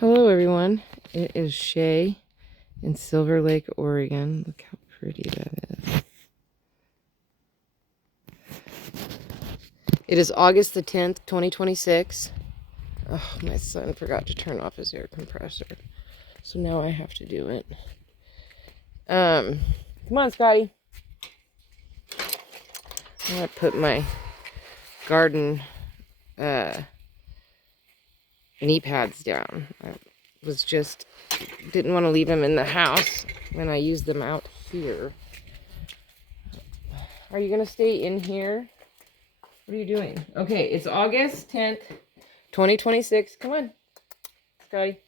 Hello everyone, it is Shay in Silver Lake, Oregon. Look how pretty that is. It is August the 10th, 2026. Oh, my son forgot to turn off his air compressor, so now I have to do it. Come on, Scotty. I'm gonna put my garden knee pads down. I didn't want to leave them in the house when I use them out here. Are you gonna stay in here? What are you doing? Okay, it's August 10th, 2026. Come on, Scotty.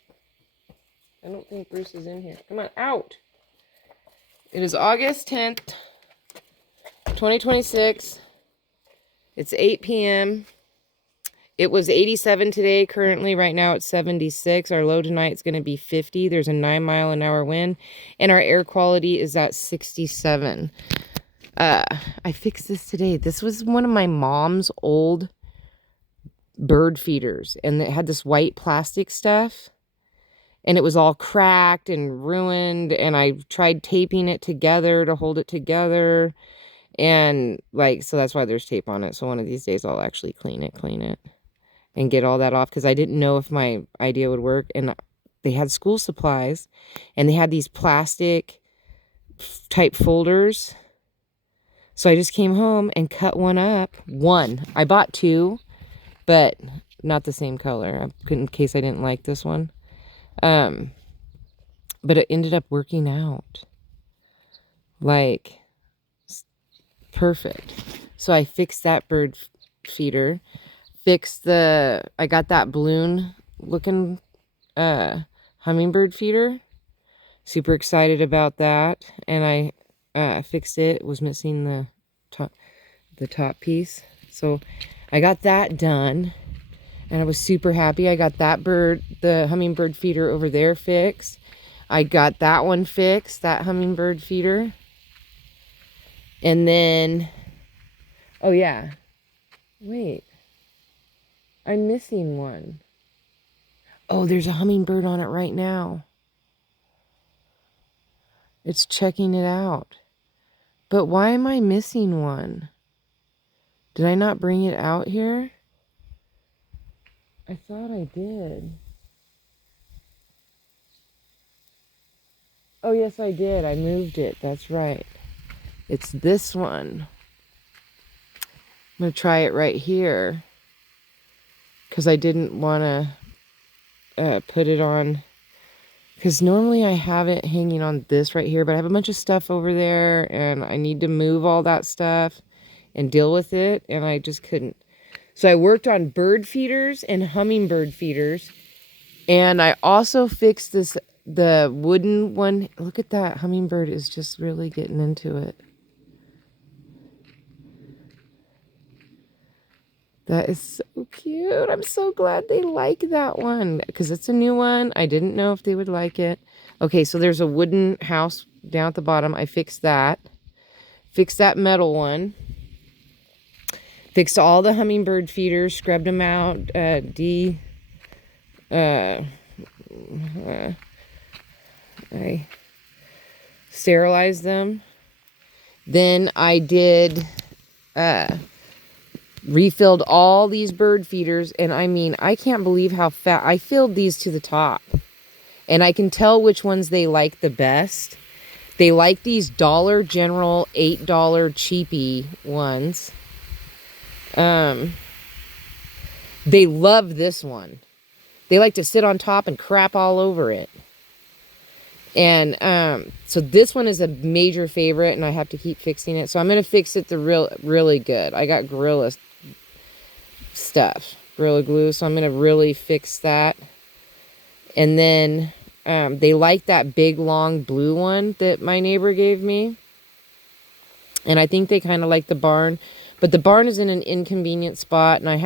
I don't think Bruce is in here. Come on, out. It is August 10th, 2026. It's 8 p.m. It was 87 today. Currently, right now, it's 76. Our low tonight is going to be 50. There's a 9-mile-an-hour wind. And our air quality is at 67. I fixed this today. This was one of my mom's old bird feeders. And it had this white plastic stuff. And it was all cracked and ruined. And I tried taping it together to hold it together. And, so that's why there's tape on it. So one of these days, I'll actually clean it. And get all that off, because I didn't know if my idea would work. And they had school supplies, and they had these plastic type folders. So I just came home and cut one up. I bought two, but not the same color, in case I didn't like this one. But it ended up working out perfect. So I fixed that bird feeder. I got that balloon looking hummingbird feeder. Super excited about that. And I fixed it. It was missing the top piece. So I got that done. And I was super happy. I got the hummingbird feeder over there fixed. I got that one fixed, that hummingbird feeder. And then, oh yeah, wait. I'm missing one. Oh, there's a hummingbird on it right now. It's checking it out. But why am I missing one? Did I not bring it out here? I thought I did. Oh, yes, I did. I moved it. That's right. It's this one. I'm going to try it right here, because I didn't want to put it on, because normally I have it hanging on this right here, but I have a bunch of stuff over there, and I need to move all that stuff and deal with it, and I just couldn't. So I worked on bird feeders and hummingbird feeders, and I also fixed the wooden one. Look at that. Hummingbird is just really getting into it. That is so cute. I'm so glad they like that one, because it's a new one. I didn't know if they would like it. Okay, so there's a wooden house down at the bottom. I fixed that. Fixed that metal one. Fixed all the hummingbird feeders. Scrubbed them out. I sterilized them. Then I did... refilled all these bird feeders, and I mean, I can't believe how fat I filled these to the top. And I can tell which ones they like the best. They like these Dollar General $8 cheapy ones. They love this one. They like to sit on top and crap all over it. And so this one is a major favorite, and I have to keep fixing it. So I'm going to fix it really good. I got Gorilla stuff, Gorilla Glue, so I'm going to really fix that. And then they like that big long blue one that my neighbor gave me. And I think they kind of like the barn. But the barn is in an inconvenient spot, and I'm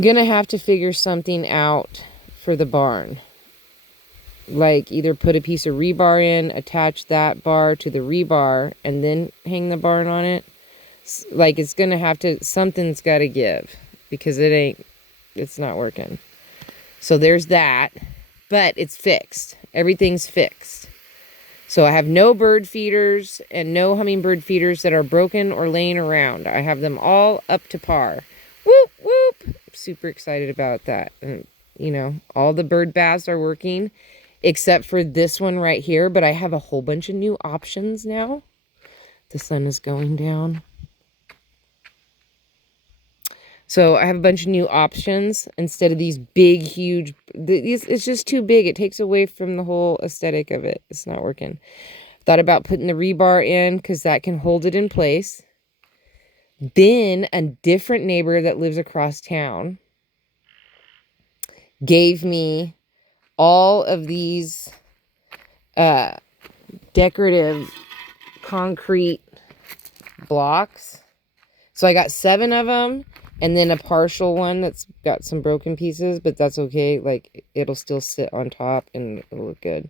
going to have to figure something out for the barn. Like either put a piece of rebar in, attach that bar to the rebar, and then hang the barn on it. It's going to have to, something's got to give, because it's not working. So there's that, but it's fixed. Everything's fixed. So I have no bird feeders and no hummingbird feeders that are broken or laying around. I have them all up to par. Whoop, whoop. I'm super excited about that. And, you know, all the bird baths are working except for this one right here. But I have a whole bunch of new options now. The sun is going down. So I have a bunch of new options instead of these big, huge, it's just too big. It takes away from the whole aesthetic of it. It's not working. Thought about putting the rebar in because that can hold it in place. Then a different neighbor that lives across town gave me all of these decorative concrete blocks. So I got 7 of them. And then a partial one that's got some broken pieces, but that's okay. Like, it'll still sit on top and it'll look good.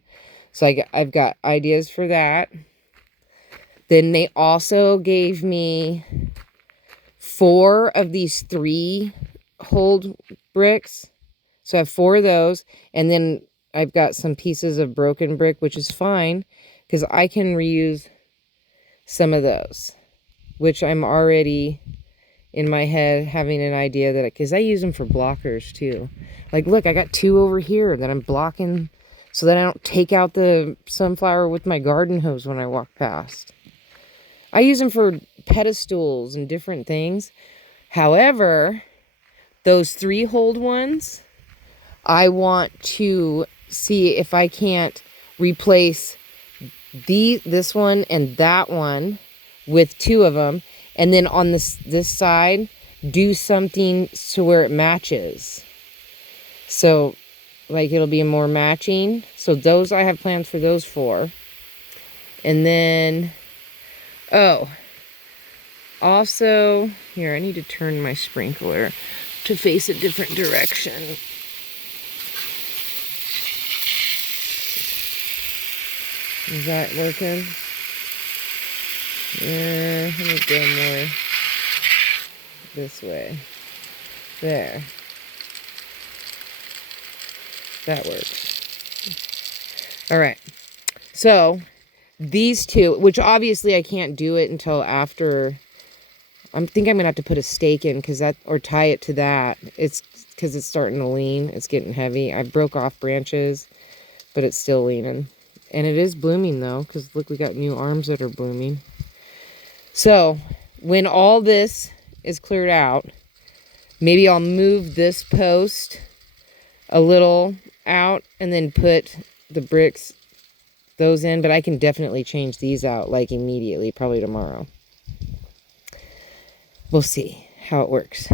So I've got ideas for that. Then they also gave me 4 of these 3 hold bricks. So I have 4 of those. And then I've got some pieces of broken brick, which is fine because I can reuse some of those, which I'm already in my head having an idea that, because I use them for blockers too. Like, look, I got 2 over here that I'm blocking so that I don't take out the sunflower with my garden hose when I walk past. I use them for pedestals and different things. However, those 3 hold ones, I want to see if I can't replace this one and that one with 2 of them. And then on this side, do something to where it matches. So, like, it'll be more matching. So those, I have plans for those 4. And then, oh, also, here, I need to turn my sprinkler to face a different direction. Is that working? Yeah, let me go more this way. There. That works. All right. So these 2, which obviously I can't do it until after. I think I'm gonna have to put a stake in or tie it to that. It's because it's starting to lean. It's getting heavy. I broke off branches, but it's still leaning. And it is blooming though, because look, we got new arms that are blooming. So when all this is cleared out, maybe I'll move this post a little out and then put the bricks, those in. But I can definitely change these out like immediately, probably tomorrow. We'll see how it works.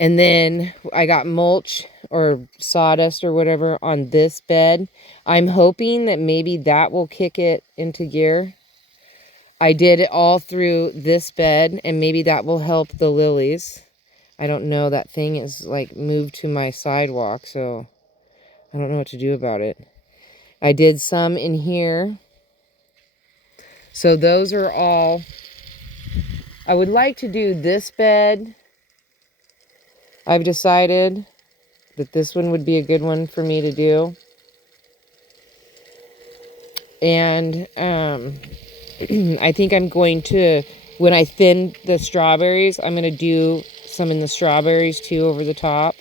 And then I got mulch or sawdust or whatever on this bed. I'm hoping that maybe that will kick it into gear. I did it all through this bed, and maybe that will help the lilies. I don't know. That thing is like moved to my sidewalk, so I don't know what to do about it. I did some in here. So those are all. I would like to do this bed. I've decided that this one would be a good one for me to do. And I think I'm going to, when I thin the strawberries, I'm going to do some in the strawberries too over the top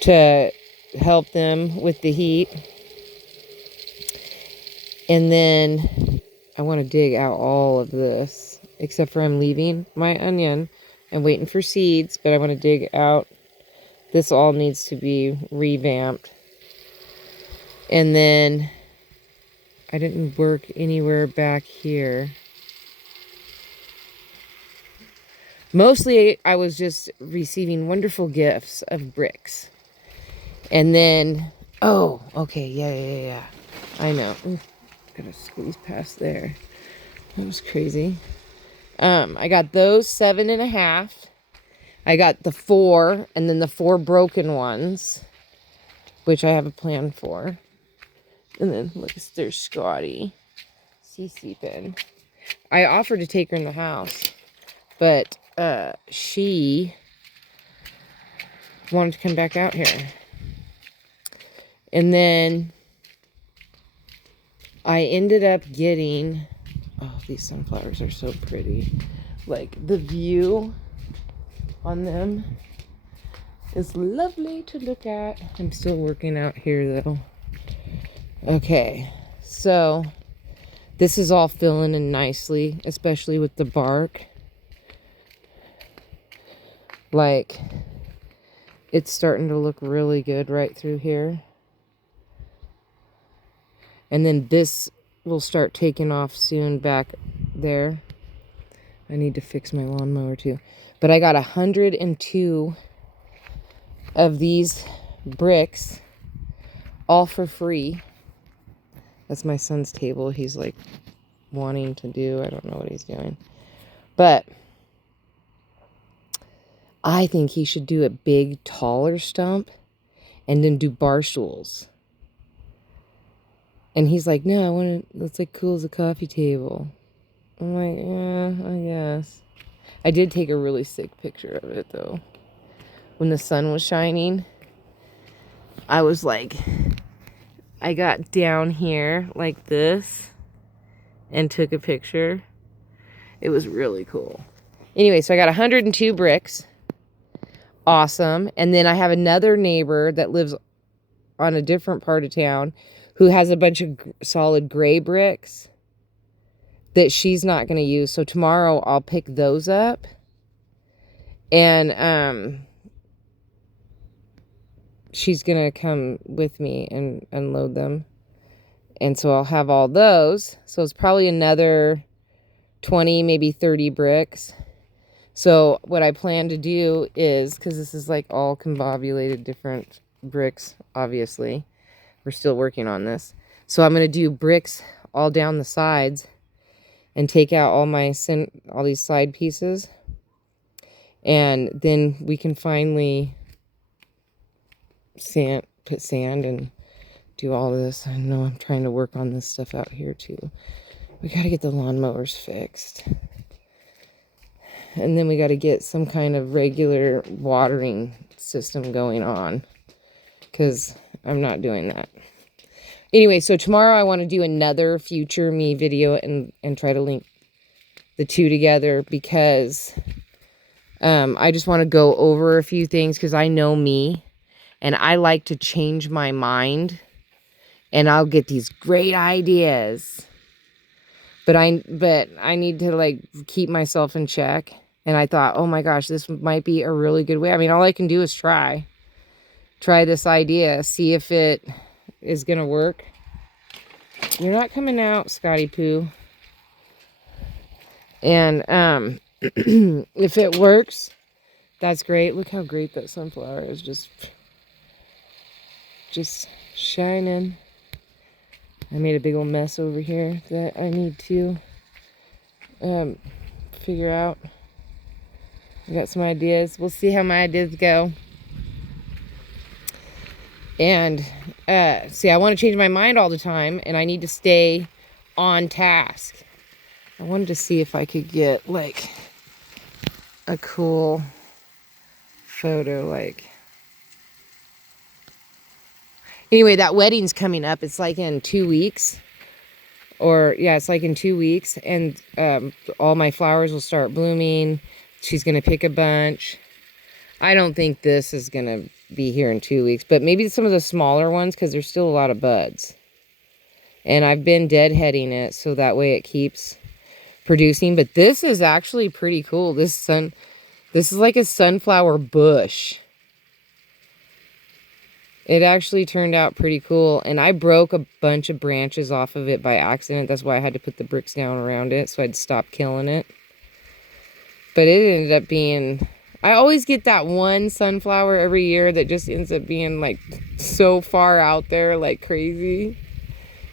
to help them with the heat. And then I want to dig out all of this, except for I'm leaving my onion and waiting for seeds, but I want to dig out. This all needs to be revamped. And then I didn't work anywhere back here. Mostly I was just receiving wonderful gifts of bricks. And then, oh, okay, yeah. I know. Ooh, gotta squeeze past there. That was crazy. I got those 7.5. I got the 4, and then the 4 broken ones, which I have a plan for. And then look, there's Scotty. She's sleeping. I offered to take her in the house, but she wanted to come back out here. And then I ended up getting, oh, these sunflowers are so pretty. Like, the view on them is lovely to look at. I'm still working out here, though. Okay, so this is all filling in nicely, especially with the bark. Like, it's starting to look really good right through here. And then this will start taking off soon back there. I need to fix my lawnmower too. But I got 102 of these bricks, all for free. That's my son's table. He's like wanting to do. I don't know what he's doing. But I think he should do a big, taller stump and then do bar stools. And he's like, no, I want it, it's like cool as a coffee table. I'm like, yeah, I guess. I did take a really sick picture of it, though. When the sun was shining, I was like, I got down here like this and took a picture. It was really cool. Anyway, so I got 102 bricks. Awesome. And then I have another neighbor that lives on a different part of town who has a bunch of solid gray bricks that she's not going to use. So tomorrow I'll pick those up and she's going to come with me and unload them. And so I'll have all those. So it's probably another 20, maybe 30 bricks. So what I plan to do is, because this is like all combobulated different bricks, obviously. We're still working on this. So I'm going to do bricks all down the sides and take out all my all these side pieces. And then we can finally put sand and do all this. I know I'm trying to work on this stuff out here too. We got to get the lawnmowers fixed. And then we got to get some kind of regular watering system going on, because I'm not doing that. Anyway, so tomorrow I want to do another future me video and try to link the two together, because I just want to go over a few things, because I know me and I like to change my mind and I'll get these great ideas, but I need to like keep myself in check. And I thought, oh my gosh, this might be a really good way. I mean, all I can do is try this idea, see if it is going to work. You're not coming out, Scotty Poo. And if it works, that's great. Look how great that sunflower is, just shining. I made a big old mess over here that I need to figure out. I got some ideas. We'll see how my ideas go. And see, I want to change my mind all the time, and I need to stay on task. I wanted to see if I could get like a cool photo, like. Anyway, that wedding's coming up. It's like in 2 weeks. Or yeah, it's like in 2 weeks, and all my flowers will start blooming. She's going to pick a bunch. I don't think this is going to be here in 2 weeks, but maybe some of the smaller ones, because there's still a lot of buds. And I've been deadheading it so that way it keeps producing. But this is actually pretty cool. This is like a sunflower bush. It actually turned out pretty cool. And I broke a bunch of branches off of it by accident. That's why I had to put the bricks down around it, so I'd stop killing it. But it ended up being... I always get that one sunflower every year that just ends up being like so far out there, like crazy.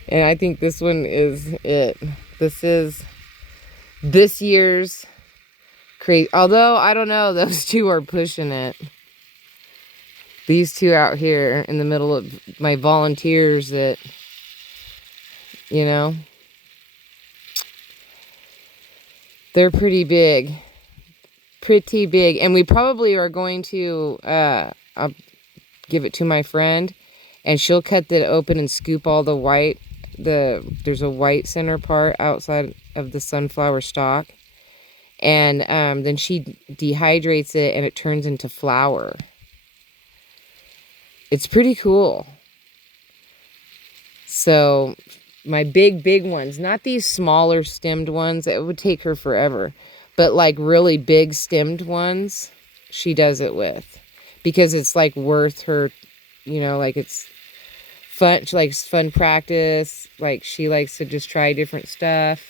And I think this one is it. This is this year's crazy. Although, I don't know, those two are pushing it. These two out here in the middle of my volunteers that, you know, they're pretty big. Pretty big. And we probably are going to I'll give it to my friend, and she'll cut it open and scoop all the white. There's a white center part outside of the sunflower stalk, and then she dehydrates it and it turns into flour. It's pretty cool. So my big ones, not these smaller stemmed ones, it would take her forever, but like really big stemmed ones, she does it with, because it's like worth her, you know, like it's fun. She likes fun practice. Like she likes to just try different stuff.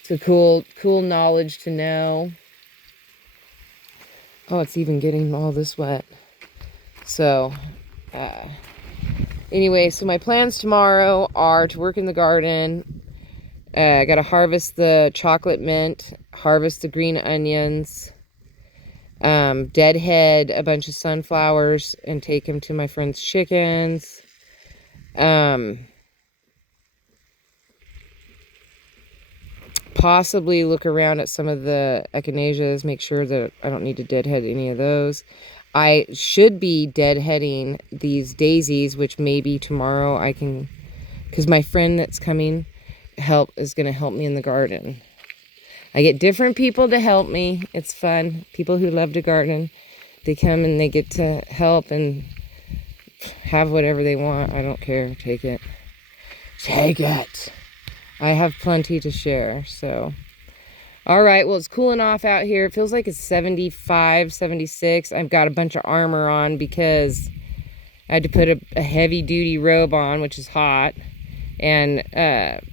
It's a cool knowledge to know. Oh, it's even getting all this wet. So, anyway, so my plans tomorrow are to work in the garden. I got to harvest the chocolate mint, harvest the green onions, deadhead a bunch of sunflowers and take them to my friend's chickens. Possibly look around at some of the echinaceas, make sure that I don't need to deadhead any of those. I should be deadheading these daisies, which maybe tomorrow I can, because my friend that's coming is going to help me in the garden. I get different people to help me. It's fun. People who love to garden, they come and they get to help and have whatever they want. I don't care. Take it. Take it. I have plenty to share, so. All right, well, it's cooling off out here. It feels like it's 75, 76. I've got a bunch of armor on because I had to put a heavy-duty robe on, which is hot, and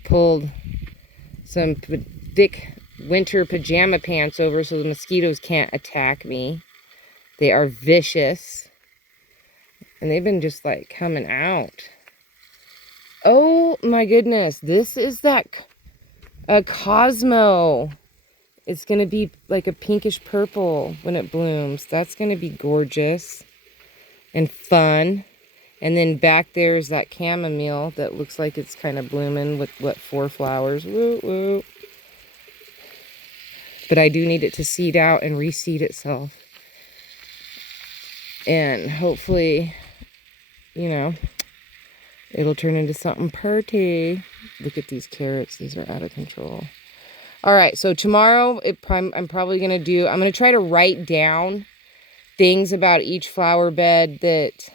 pulled some thick winter pajama pants over so the mosquitoes can't attack me. They are vicious, and they've been just, like, coming out. Oh, my goodness. This is a Cosmo. It's going to be like a pinkish purple when it blooms. That's going to be gorgeous and fun. And then back there is that chamomile that looks like it's kind of blooming with, 4 flowers. Woo, woo. But I do need it to seed out and reseed itself. And hopefully, you know, it'll turn into something pretty. Look at these carrots. These are out of control. All right, so tomorrow I'm probably going to I'm going to try to write down things about each flower bed that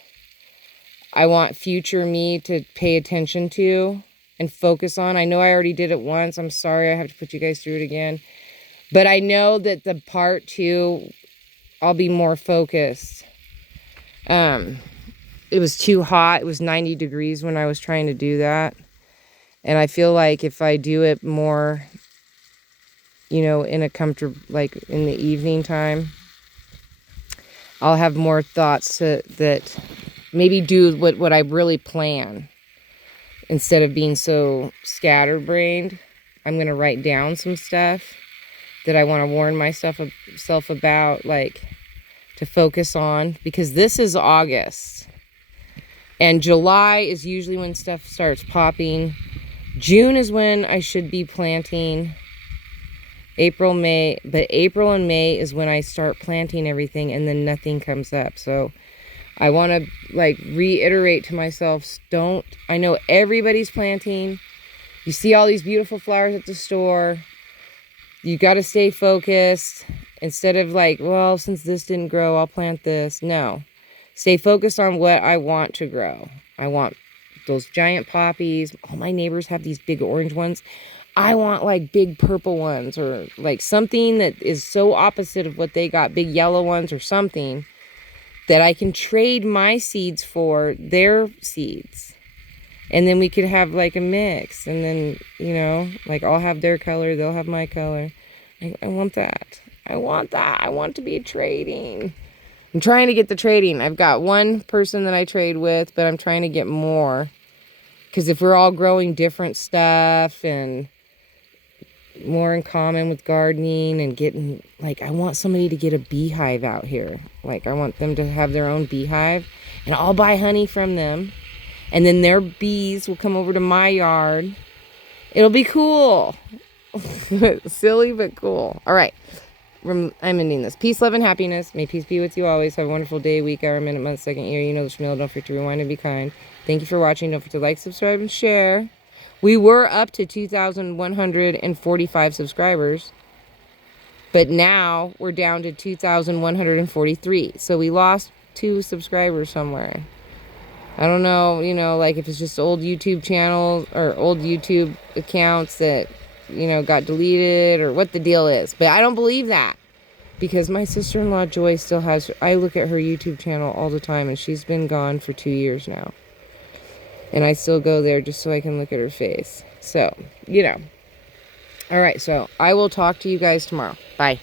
I want future me to pay attention to and focus on. I know I already did it once. I'm sorry I have to put you guys through it again. But I know that the part 2, I'll be more focused. It was too hot. It was 90 degrees when I was trying to do that. And I feel like if I do it more, you know, in a comfortable, like in the evening time, I'll have more thoughts that maybe do what I really plan. Instead of being so scatterbrained, I'm going to write down some stuff that I want to warn myself about, like to focus on, because this is August. And July is usually when stuff starts popping. June is when I should be planting. April, May, but April and May is when I start planting everything, and then nothing comes up. So I want to like reiterate to myself, I know everybody's planting. You see all these beautiful flowers at the store. You got to stay focused instead of like, well, since this didn't grow, I'll plant this. No, stay focused on what I want to grow. I want those giant poppies. All my neighbors have these big orange ones. I want like big purple ones, or like something that is so opposite of what they got, big yellow ones or something, that I can trade my seeds for their seeds. And then we could have like a mix, and then, you know, like I'll have their color, they'll have my color. I want that. I want that. I want to be trading. I'm trying to get the trading. I've got one person that I trade with, but I'm trying to get more. Because if we're all growing different stuff and more in common with gardening and getting, like, I want somebody to get a beehive out here. Like, I want them to have their own beehive, and I'll buy honey from them, and then their bees will come over to my yard. It'll be cool. Silly but cool. All right, I'm ending this. Peace, love, and happiness. May peace be with you always. Have a wonderful day, week, hour, minute, month, second, year. You know the spiel. Don't forget to rewind and be kind. Thank you for watching. Don't forget to like, subscribe, and share. We were up to 2,145 subscribers. But now we're down to 2,143. So we lost 2 subscribers somewhere. I don't know, you know, like if it's just old YouTube channels or old YouTube accounts that, you know, got deleted or what the deal is. But I don't believe that because my sister-in-law Joy still has, I look at her YouTube channel all the time and she's been gone for 2 years now. And I still go there just so I can look at her face. So, you know. All right, so I will talk to you guys tomorrow. Bye.